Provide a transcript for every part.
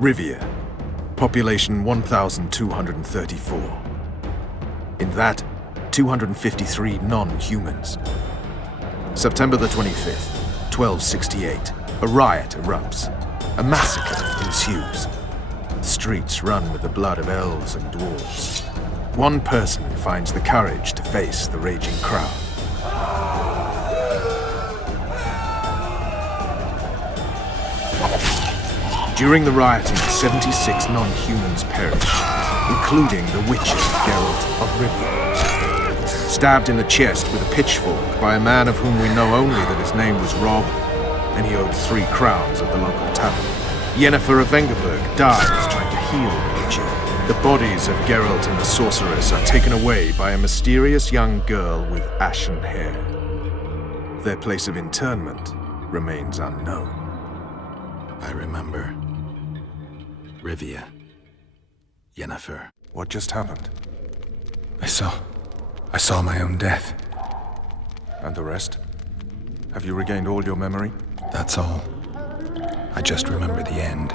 Rivia, population 1,234. In that, 253 non-humans. September the 25th, 1268, a riot erupts. A massacre ensues. The streets run with the blood of elves and dwarves. One person finds the courage to face the raging crowd. During the rioting, 76 non-humans perished, including the witcher Geralt of Rivia. Stabbed in the chest with a pitchfork by a man of whom we know only that his name was Rob, and he owed 3 crowns at the local tavern. Yennefer of Vengerberg dies trying to heal the witcher. The bodies of Geralt and the sorceress are taken away by a mysterious young girl with ashen hair. Their place of interment remains unknown. I remember. Rivia. Yennefer. What just happened? I saw my own death. And the rest? Have you regained all your memory? That's all. I just remember the end.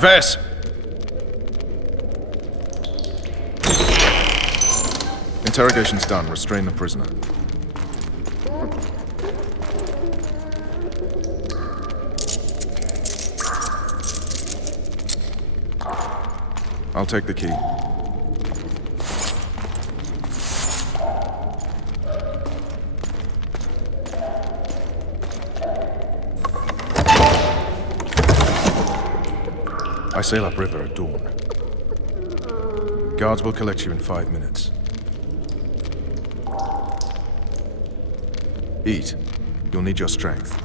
Vess! Interrogation's done. Restrain the prisoner. I'll take the key. I sail upriver at dawn. Guards will collect you in 5 minutes. Eat. You'll need your strength.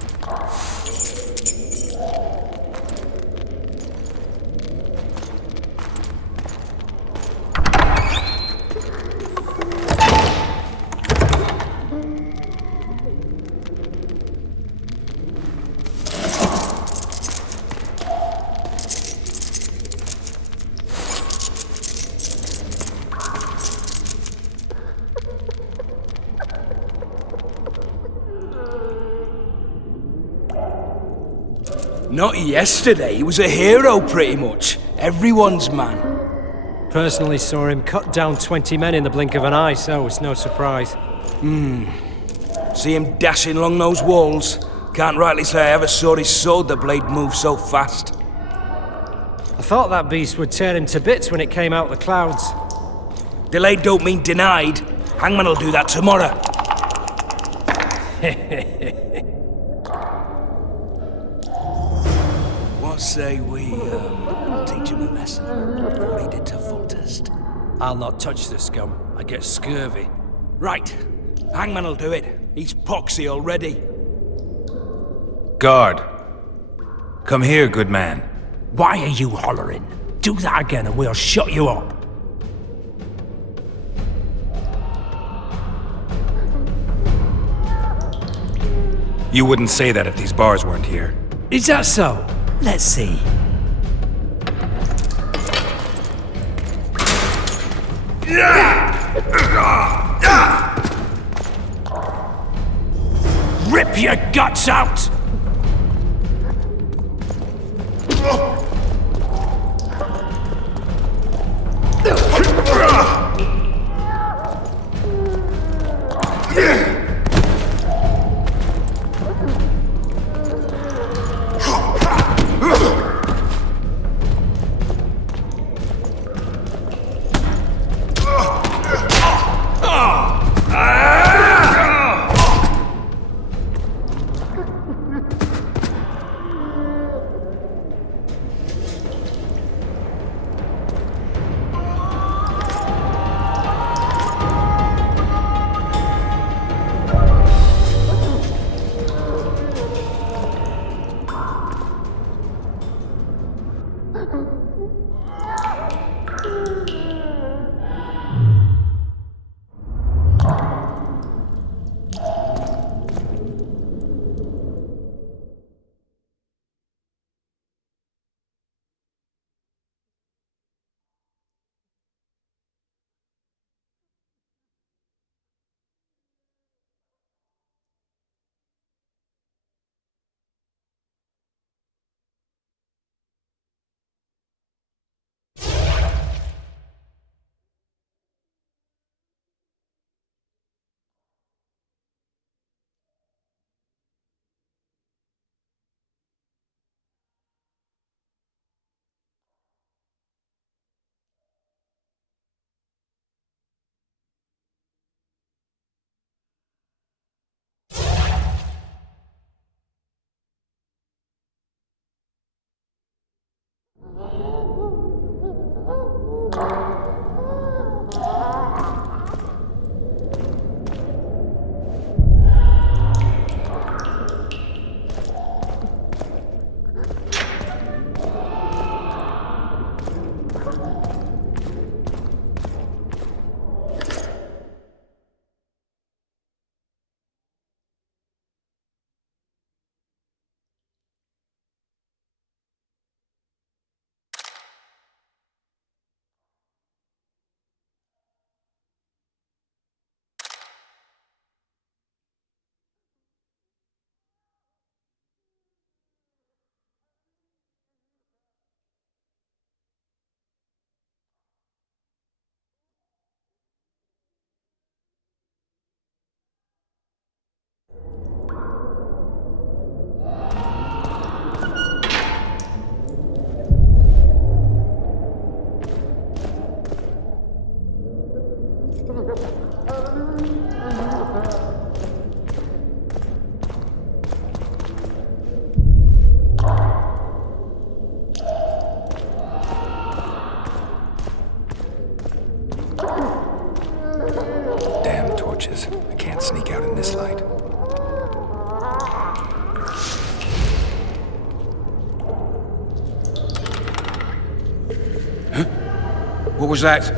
Not yesterday, he was a hero pretty much. Everyone's man. Personally saw him cut down 20 men in the blink of an eye, so it's no surprise. See him dashing along those walls. Can't rightly say I ever saw his sword the blade move so fast. I thought that beast would tear him to bits when it came out the clouds. Delayed don't mean denied. Hangman'll do that tomorrow. What say we teach him a lesson? What he did to Foltest. I'll not touch the scum. I get scurvy. Right. Hangman'll do it. He's poxy already. Guard! Come here, good man. Why are you hollering? Do that again and we'll shut you up. You wouldn't say that if these bars weren't here. Is that so? Let's see. Rip your guts out! What was that?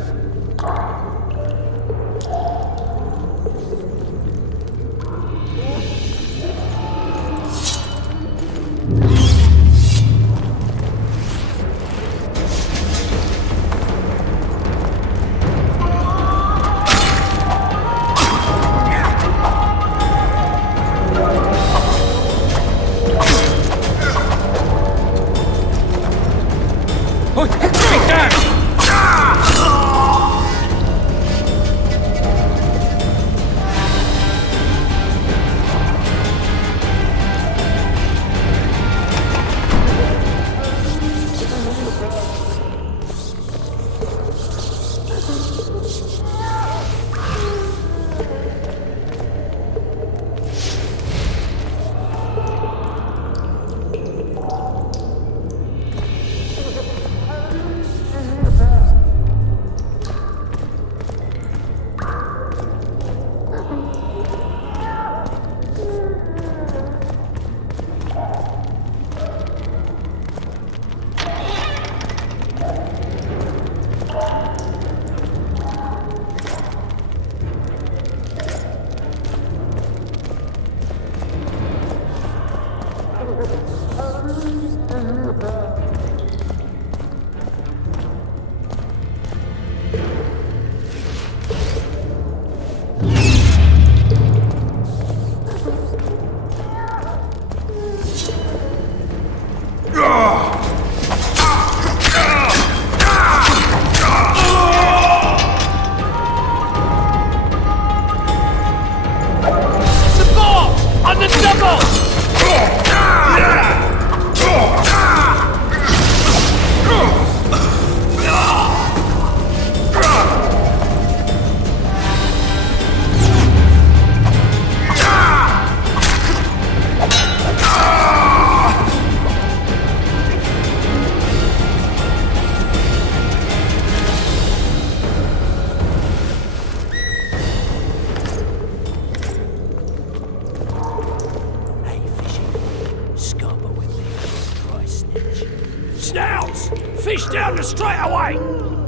Fish down the straight away!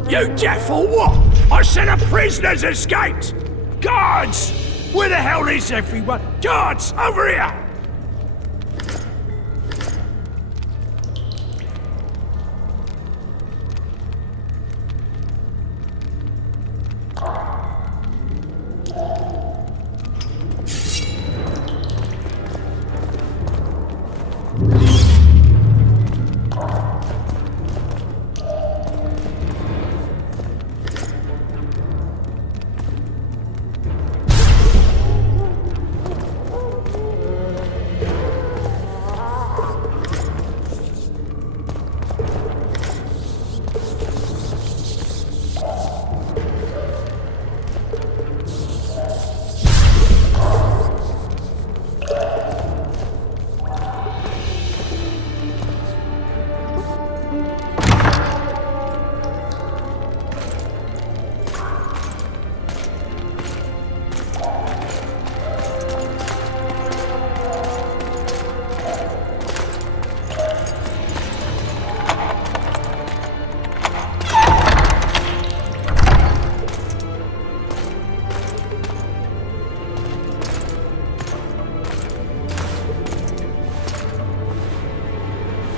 You deaf or what? I said a prisoner's escaped! Guards! Where the hell is everyone? Guards, over here!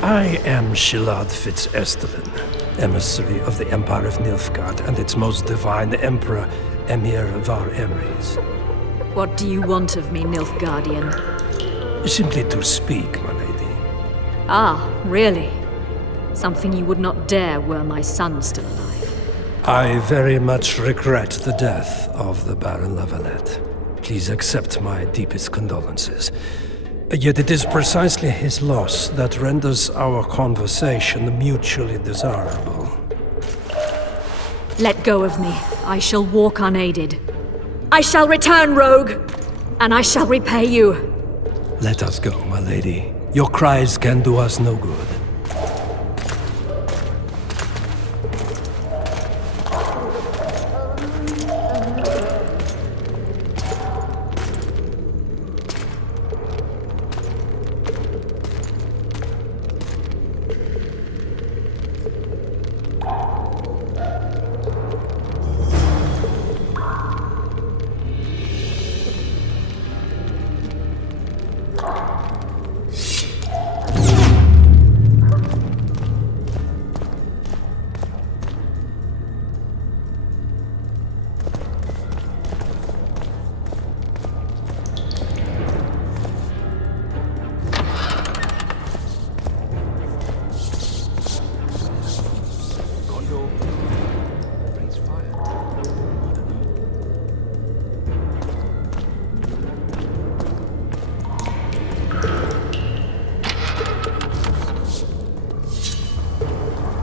I am Shilad Fitz-Estelin, emissary of the Empire of Nilfgaard and its most divine Emperor, Emir Var Emrys. What do you want of me, Nilfgaardian? Simply to speak, my lady. Ah, really? Something you would not dare were my son still alive. I very much regret the death of the Baron Lavalette. Please accept my deepest condolences. Yet it is precisely his loss that renders our conversation mutually desirable. Let go of me. I shall walk unaided. I shall return, rogue! And I shall repay you. Let us go, my lady. Your cries can do us no good.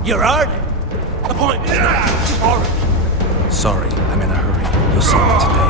You're hurt? The point is not horrible. Sorry, I'm in a hurry. You'll see me today.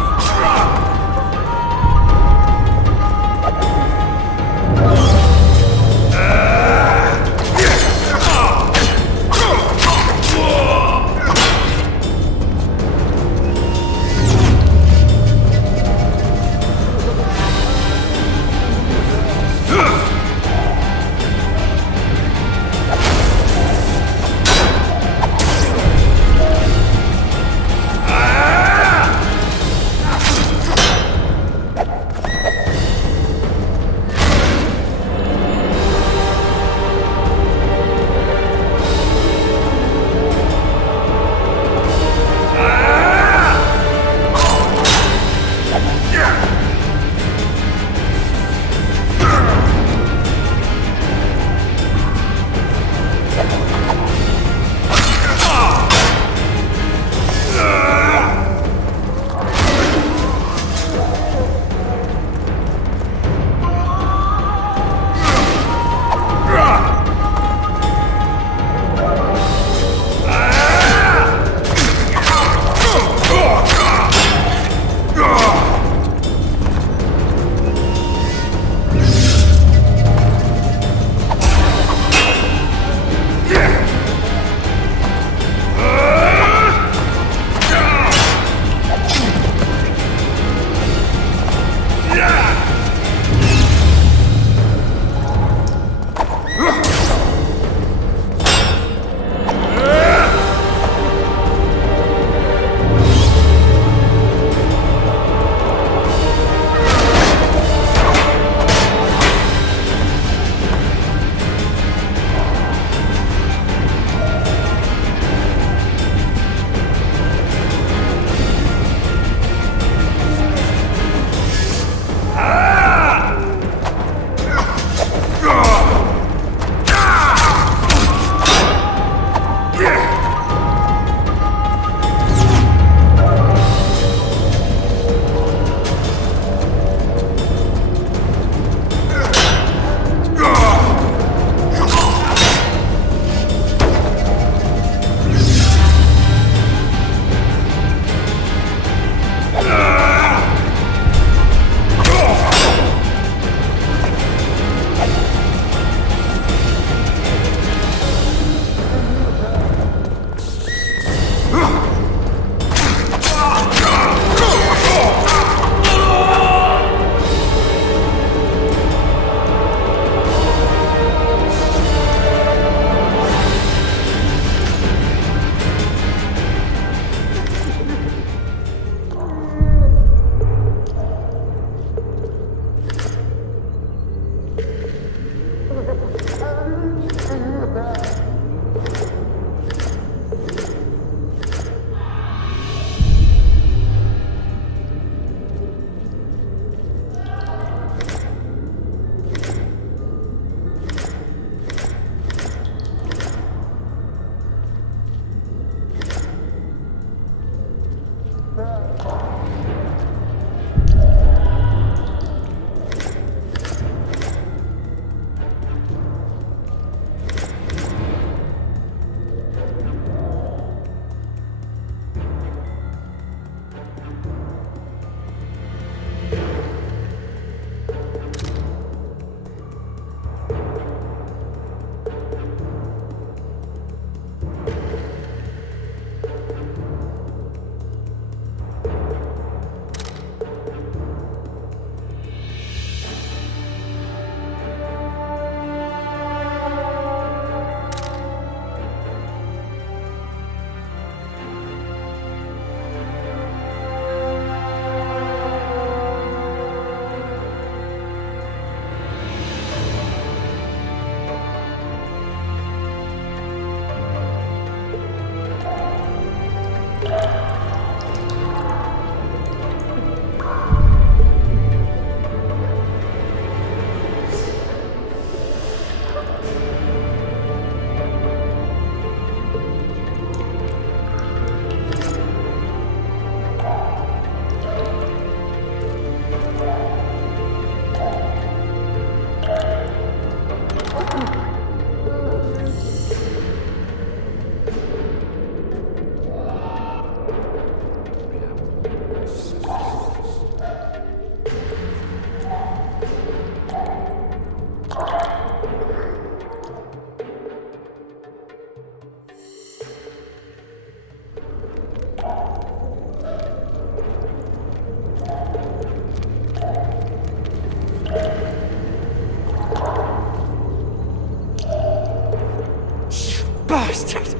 bastard!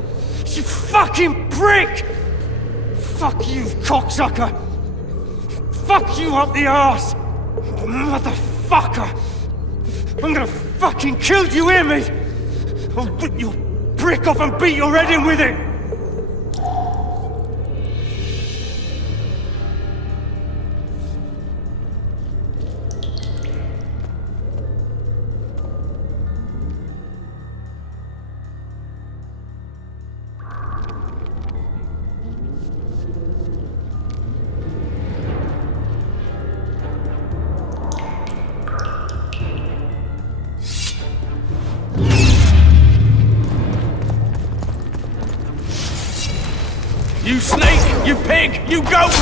You fucking prick! Fuck you, cocksucker! Fuck you up the arse! Motherfucker! I'm gonna fucking kill you, hear me? I'll rip your prick off and beat your head in with it! You snake! You pig! You goat!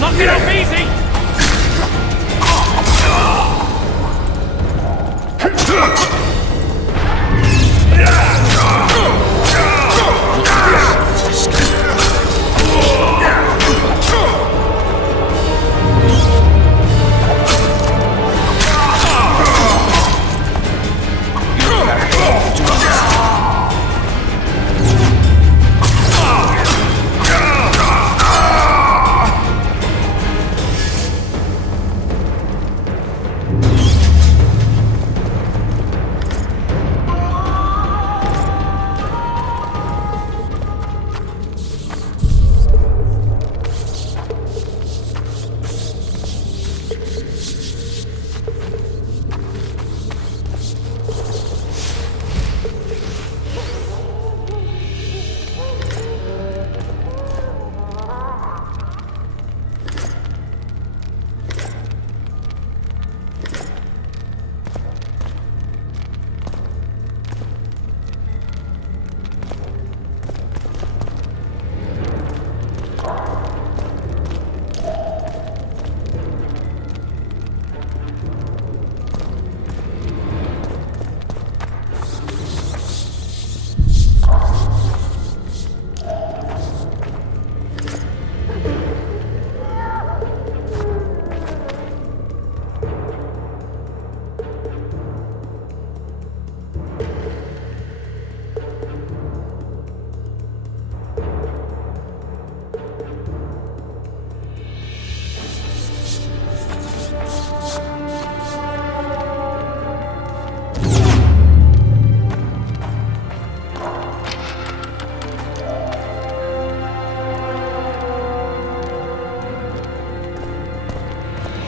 Knock it off easy!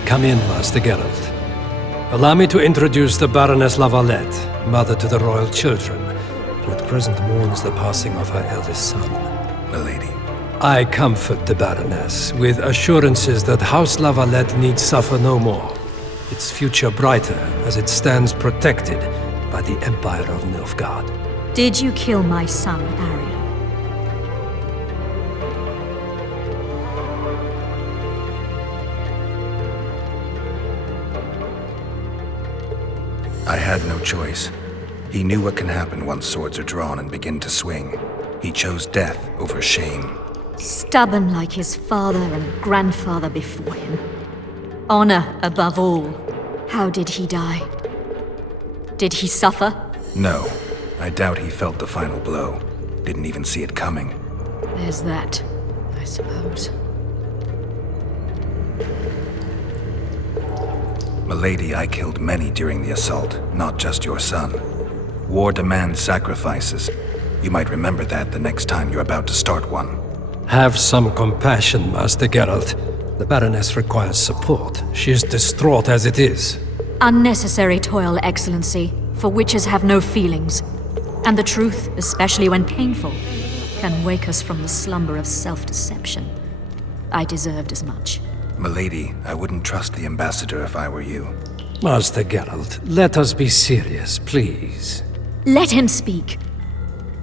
Come in, Master Geralt. Allow me to introduce the Baroness Lavalette, mother to the royal children, who at present mourns the passing of her eldest son. Milady. I comfort the Baroness with assurances that House Lavalette need suffer no more, its future brighter as it stands protected by the Empire of Nilfgaard. Did you kill my son, Arion? I had no choice. He knew what can happen once swords are drawn and begin to swing. He chose death over shame. Stubborn like his father and grandfather before him. Honor above all. How did he die? Did he suffer? No. I doubt he felt the final blow. Didn't even see it coming. There's that, I suppose. Milady, I killed many during the assault, not just your son. War demands sacrifices. You might remember that the next time you're about to start one. Have some compassion, Master Geralt. The Baroness requires support. She is distraught as it is. Unnecessary toil, Excellency, for witches have no feelings. And the truth, especially when painful, can wake us from the slumber of self-deception. I deserved as much. Milady, I wouldn't trust the ambassador if I were you. Master Geralt, let us be serious, please. Let him speak.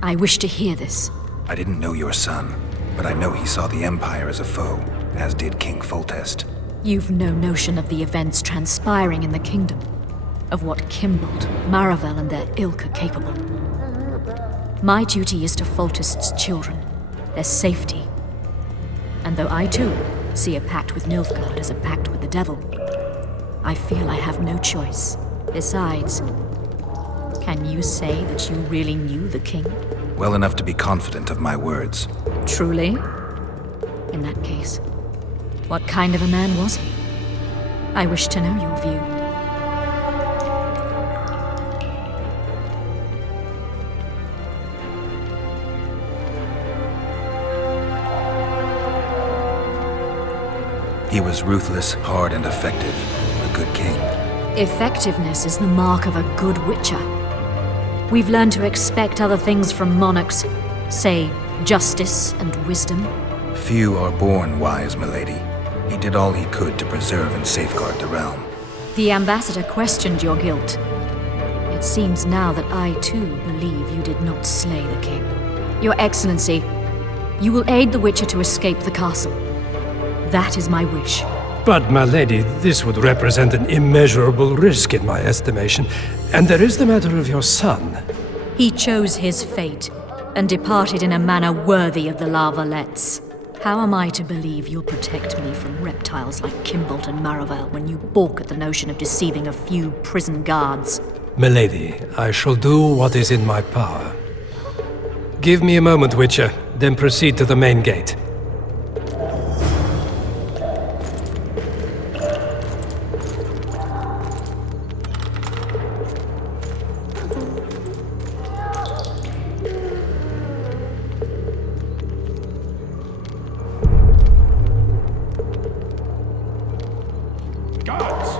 I wish to hear this. I didn't know your son, but I know he saw the Empire as a foe, as did King Foltest. You've no notion of the events transpiring in the kingdom, of what Kimbold, Maravel, and their ilk are capable. My duty is to Foltest's children, their safety. And though I too see a pact with Nilfgaard as a pact with the devil, I feel I have no choice. Besides, can you say that you really knew the king? Well enough to be confident of my words. Truly? In that case, what kind of a man was he? I wish to know your view. He was ruthless, hard, and effective. A good king. Effectiveness is the mark of a good witcher. We've learned to expect other things from monarchs, say, justice and wisdom. Few are born wise, milady. He did all he could to preserve and safeguard the realm. The ambassador questioned your guilt. It seems now that I too believe you did not slay the king. Your Excellency, you will aid the Witcher to escape the castle. That is my wish. But, my lady, this would represent an immeasurable risk in my estimation. And there is the matter of your son. He chose his fate, and departed in a manner worthy of the Larvalets. How am I to believe you'll protect me from reptiles like Kimbold and Maravel when you balk at the notion of deceiving a few prison guards? Milady, I shall do what is in my power. Give me a moment, Witcher, then proceed to the main gate. Guards!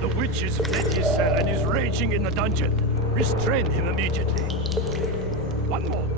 The witch has fled his cell and is raging in the dungeon. Restrain him immediately. One moment.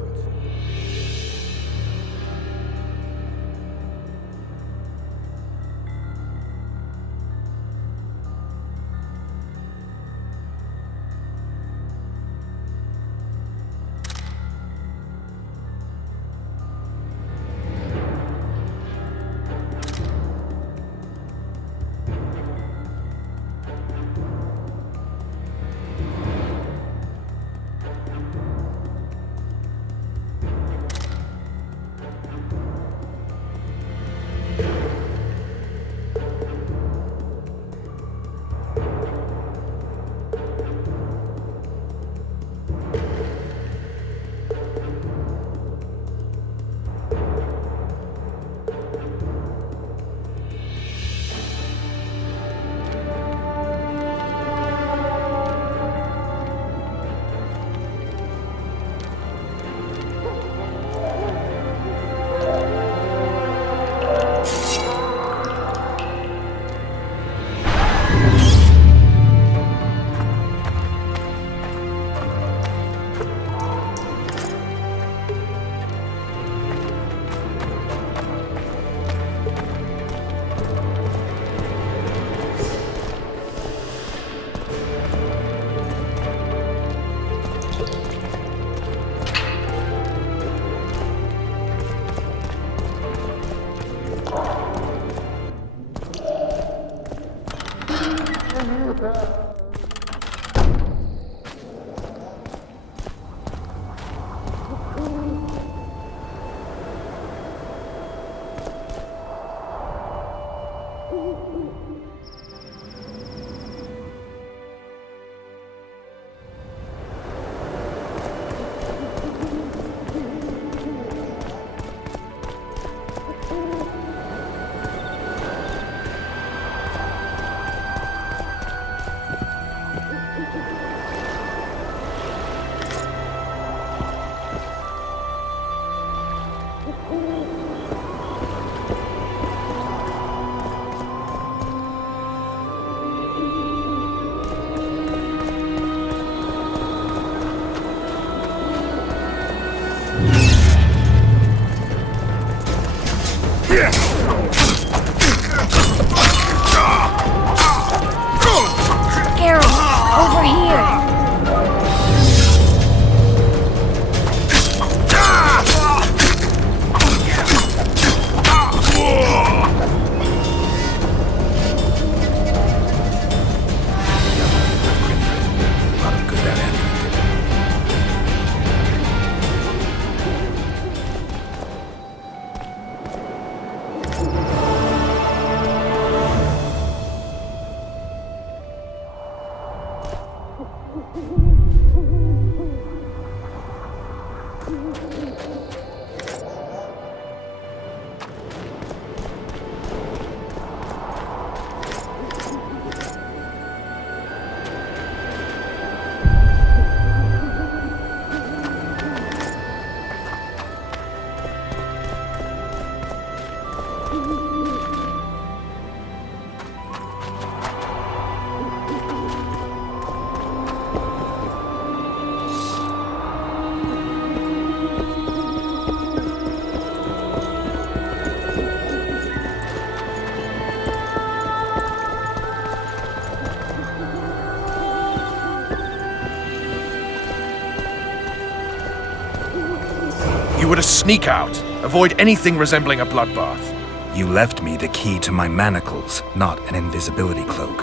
You were to sneak out, avoid anything resembling a bloodbath. You left me the key to my manacles, not an invisibility cloak.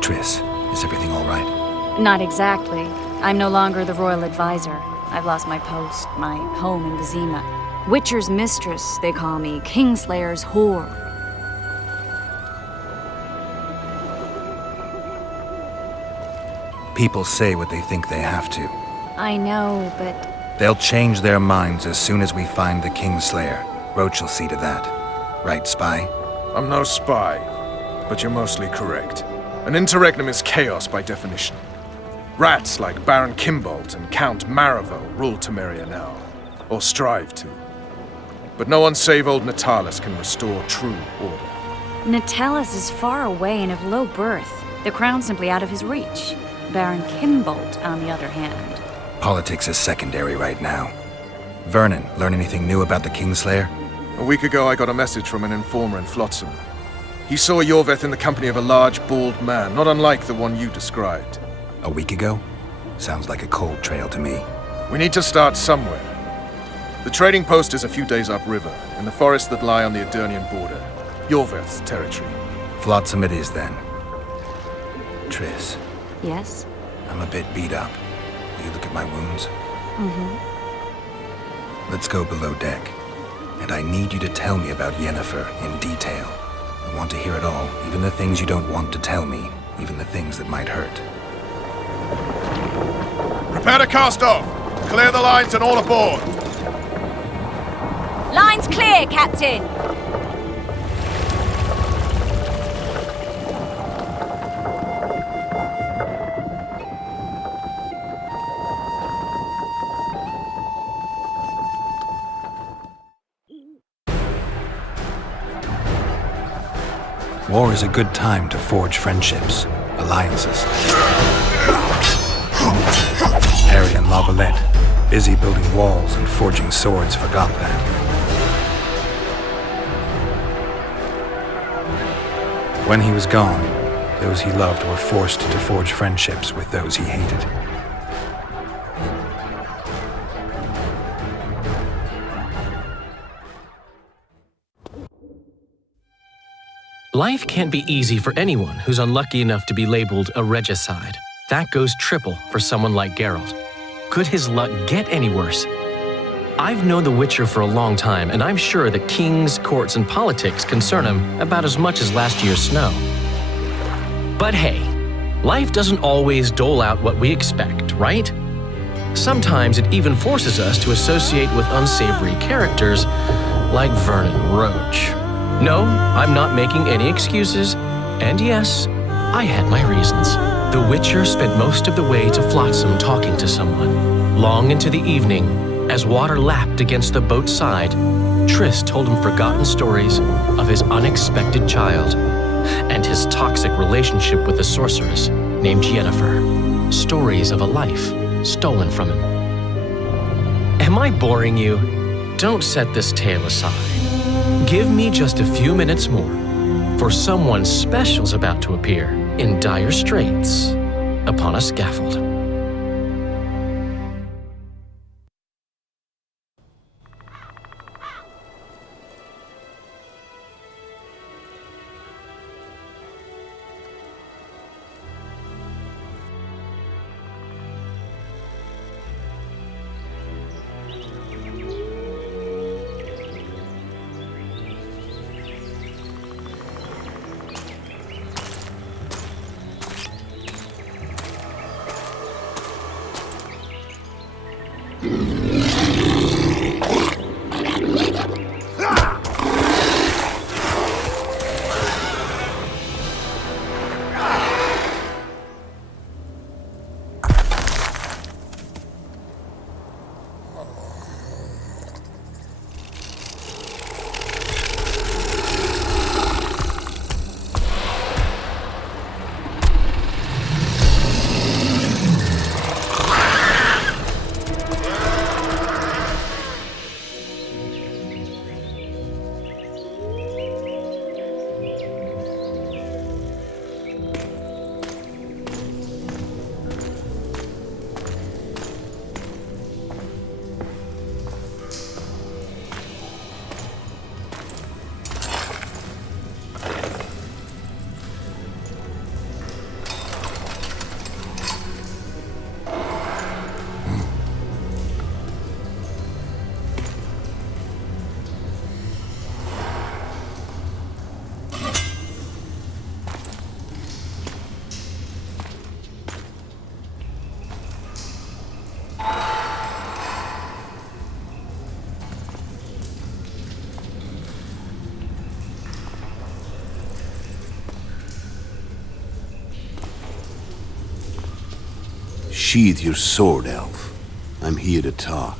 Triss, is everything all right? Not exactly. I'm no longer the royal advisor. I've lost my post, my home in Vizima. Witcher's mistress, they call me. Kingslayer's whore. People say what they think they have to. I know, but... They'll change their minds as soon as we find the Kingslayer. Roach will see to that. Right, spy? I'm no spy, but you're mostly correct. An interregnum is chaos by definition. Rats like Baron Kimbolt and Count Maravel rule Temeria now, or strive to. But no one save old Natalis can restore true order. Natalis is far away and of low birth. The crown's simply out of his reach. Baron Kimbolt, on the other hand. Politics is secondary right now. Vernon, learn anything new about the Kingslayer? A week ago I got a message from an informer in Flotsam. He saw Yorveth in the company of a large, bald man, not unlike the one you described. A week ago? Sounds like a cold trail to me. We need to start somewhere. The trading post is a few days upriver, in the forests that lie on the Adernian border. Yorveth's territory. Flotsam it is, then. Triss. Yes? I'm a bit beat up. Will you look at my wounds? Mm-hmm. Let's go below deck. And I need you to tell me about Yennefer in detail. I want to hear it all, even the things you don't want to tell me, even the things that might hurt. Prepare to cast off! Clear the lines and all aboard! Line's clear, Captain! War is a good time to forge friendships, alliances. Harry and Lavalette, busy building walls and forging swords, forgot that. When he was gone, those he loved were forced to forge friendships with those he hated. Life can't be easy for anyone who's unlucky enough to be labeled a regicide. That goes triple for someone like Geralt. Could his luck get any worse? I've known the Witcher for a long time, and I'm sure that kings, courts, and politics concern him about as much as last year's snow. But hey, life doesn't always dole out what we expect, right? Sometimes it even forces us to associate with unsavory characters like Vernon Roach. No, I'm not making any excuses, and yes, I had my reasons. The Witcher spent most of the way to Flotsam talking to someone. Long into the evening, as water lapped against the boat's side, Triss told him forgotten stories of his unexpected child and his toxic relationship with a sorceress named Yennefer. Stories of a life stolen from him. Am I boring you? Don't set this tale aside. Give me just a few minutes more, for someone special's about to appear in dire straits upon a scaffold. Sheathe your sword, elf. I'm here to talk.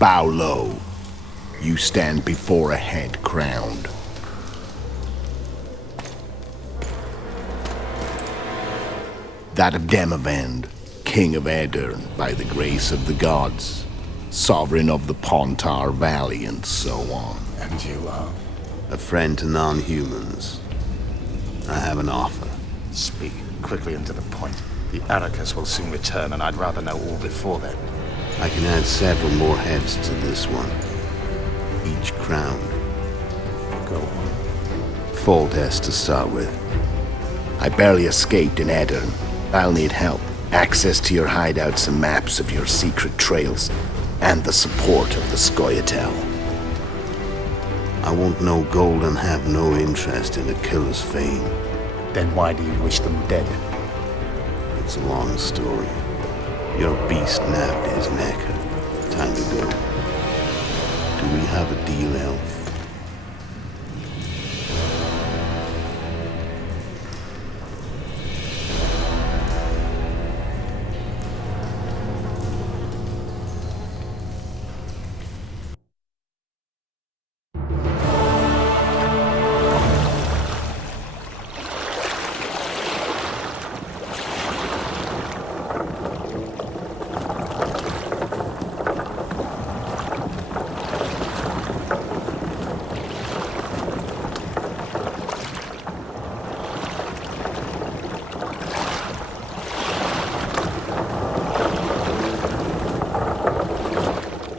Bow low. You stand before a head crowned. That of Demavend, king of Aedirn by the grace of the gods, sovereign of the Pontar Valley, and so on. And you are? A friend to non-humans. I have an offer. Speak quickly and to the point. The Arrakis will soon return, and I'd rather know all before then. I can add several more heads to this one. Each crowned. Go on. Full test to start with. I barely escaped in Aedirn. I'll need help. Access to your hideouts and maps of your secret trails. And the support of the Scoia'tael. I want no gold and have no interest in a killer's fame. Then why do you wish them dead? It's a long story. Your beast nabbed his neck. Time to go. Do we have a deal, elf?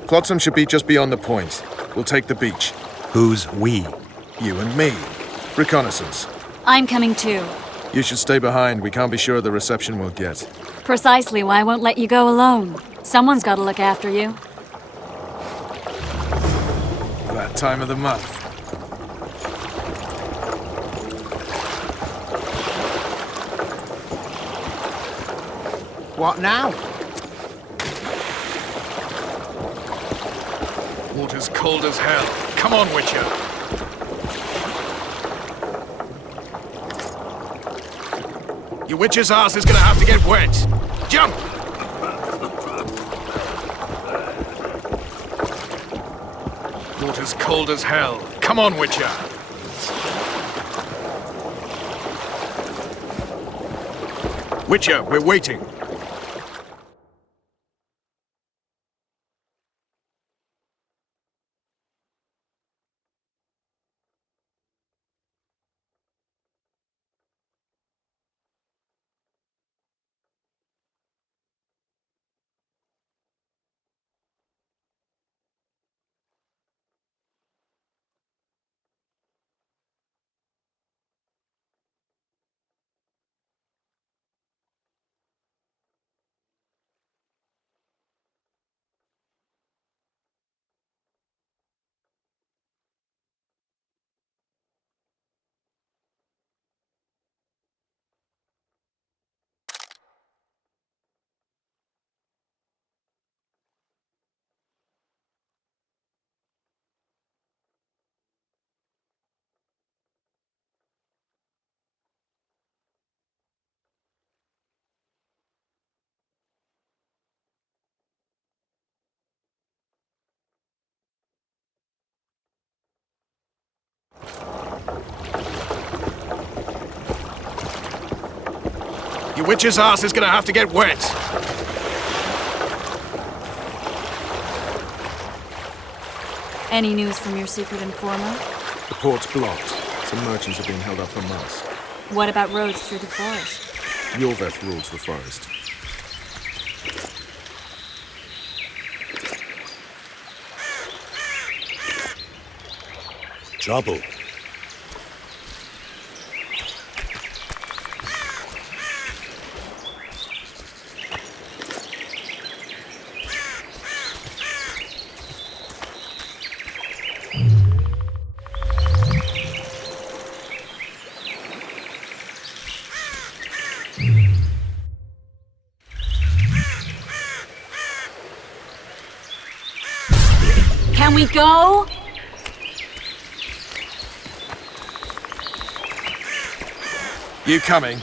Flotsam should be just beyond the point. We'll take the beach. Who's we? You and me. Reconnaissance. I'm coming too. You should stay behind. We can't be sure of the reception we'll get. Precisely why I won't let you go alone. Someone's got to look after you. That time of the month. What now? Water's cold as hell. Come on, Witcher. Your witch's ass is gonna have to get wet. Jump! Water's cold as hell. Come on, Witcher. Witcher, we're waiting. Your witch's ass is gonna have to get wet. Any news from your secret informer? The port's blocked. Some merchants have been held up for months. What about roads through the forest? Yorveth rules the forest. Trouble. Can we go? You coming?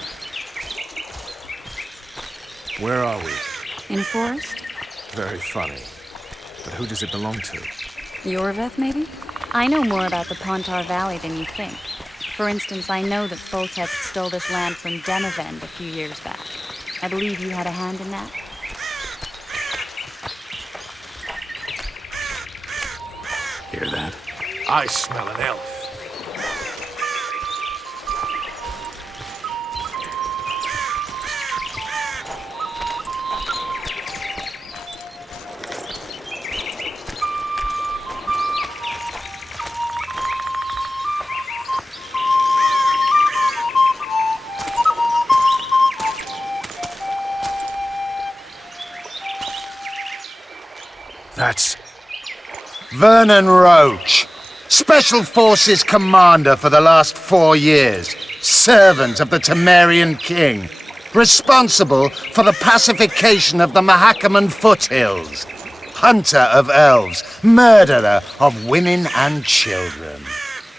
Where are we? In forest? Very funny. But who does it belong to? Yorveth, maybe? I know more about the Pontar Valley than you think. For instance, I know that Foltest stole this land from Demavend a few years back. I believe you had a hand in that. Hear that? I smell an elf. That's Vernon Roach, Special Forces Commander for the last 4 years, servant of the Temerian King, responsible for the pacification of the Mahakaman foothills, hunter of elves, murderer of women and children,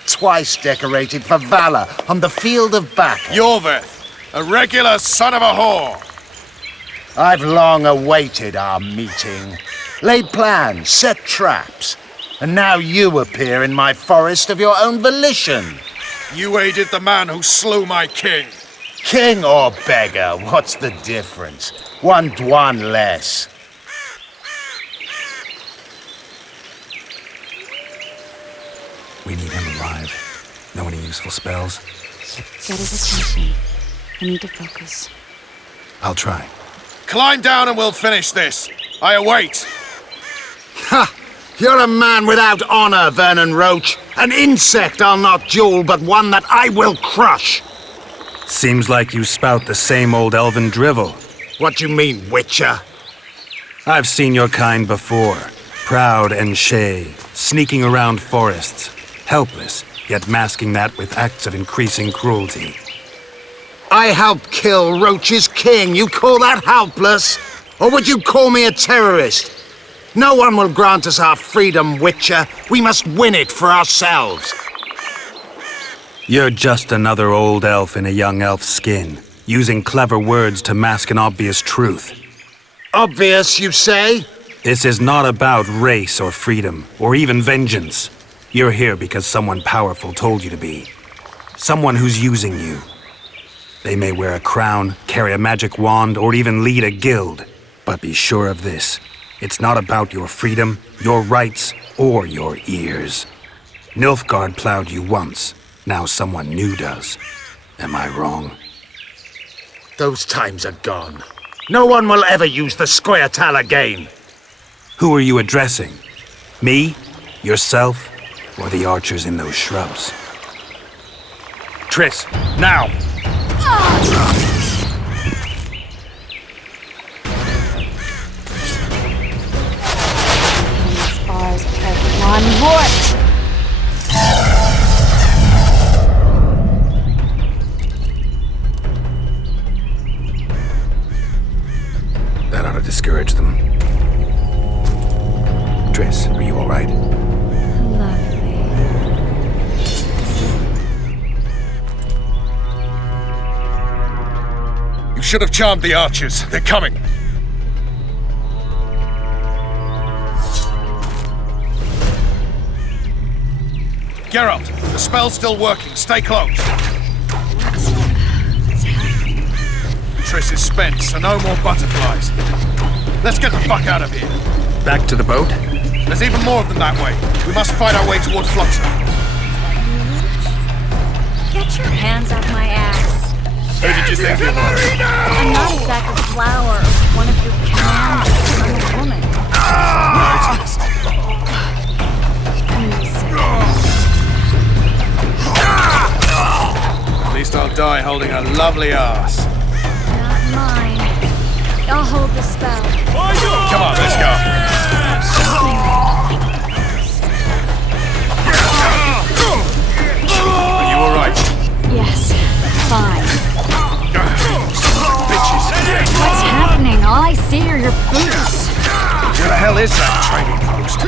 twice decorated for valor on the field of battle. Yorveth, a regular son of a whore. I've long awaited our meeting, laid plans, set traps, and now you appear in my forest of your own volition. You aided the man who slew my king. King or beggar, what's the difference? One Dwan less. We need him alive. Know any useful spells? Get his attention. I need to focus. I'll try. Climb down and we'll finish this. I await. Ha! You're a man without honor, Vernon Roach. An insect I'll not duel, but one that I will crush. Seems like you spout the same old elven drivel. What do you mean, Witcher? I've seen your kind before. Proud and shay, sneaking around forests. Helpless, yet masking that with acts of increasing cruelty. I helped kill Roach's king. You call that helpless? Or would you call me a terrorist? No one will grant us our freedom, Witcher. We must win it for ourselves. You're just another old elf in a young elf's skin, using clever words to mask an obvious truth. Obvious, you say? This is not about race or freedom, or even vengeance. You're here because someone powerful told you to be. Someone who's using you. They may wear a crown, carry a magic wand, or even lead a guild. But be sure of this. It's not about your freedom, your rights, or your ears. Nilfgaard plowed you once. Now someone new does. Am I wrong? Those times are gone. No one will ever use the Scoia'tael again. Who are you addressing? Me? Yourself? Or the archers in those shrubs? Triss, now! Spars preg one hort! That ought to discourage them. Triss, are you all right? Lovely. You should have charmed the archers. They're coming. Geralt, the spell's still working. Stay close. Triss is spent, so no more butterflies. Let's get the fuck out of here. Back to the boat? There's even more of them that way. We must fight our way toward Flotsam. Get your hands off my ass. Who did you think you were? I'm not a sack of flour or one of your commanders. I'm a woman. At least I'll die holding a lovely ass. Not mine. I'll hold the spell. Come on, let's go. Are you alright? Yes, fine. Bitches. What's happening? All I see are your boots. Where the hell is that trading post?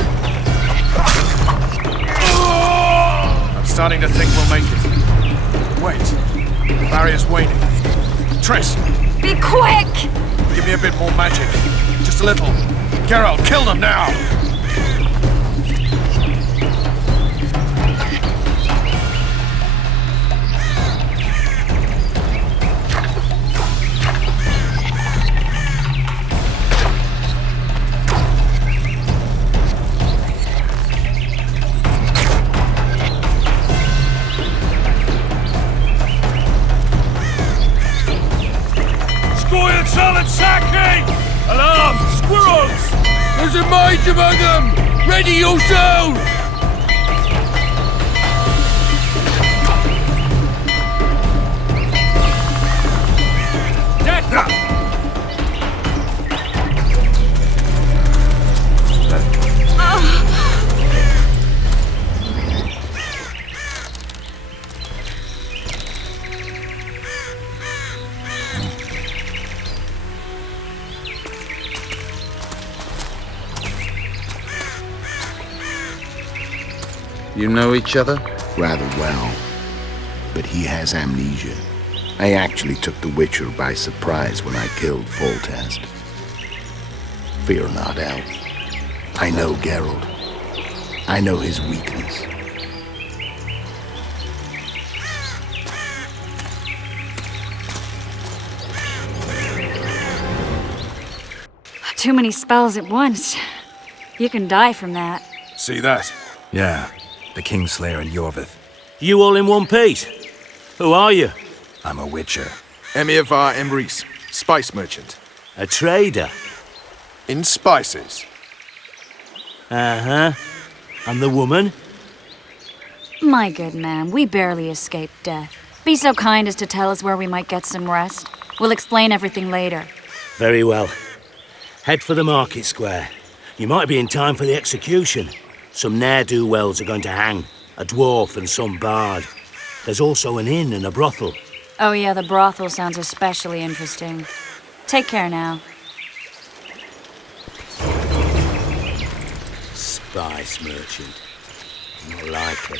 I'm starting to think we'll make it. Wait. Barrier's waning. Triss, Be quick! give me a bit more magic. Just a little. Geralt, kill them now! Alarm! Squirrels! There's a mage among them! Ready yourselves! You know each other? Rather well. But he has amnesia. I actually took the Witcher by surprise when I killed Foltest. Fear not, Elf. I know Geralt. I know his weakness. Too many spells at once. You can die from that. See that? Yeah, the Kingslayer and Yorvith. You all in one piece? Who are you? I'm a Witcher. Emir var Emrys, spice merchant. A trader? In spices. Uh-huh. And the woman? My good man, we barely escaped death. Be so kind as to tell us where we might get some rest. We'll explain everything later. Very well. Head for the market square. You might be in time for the execution. Some ne'er-do-wells are going to hang. A dwarf and some bard. There's also an inn and a brothel. Oh yeah, the brothel sounds especially interesting. Take care now. Spice merchant. Not likely.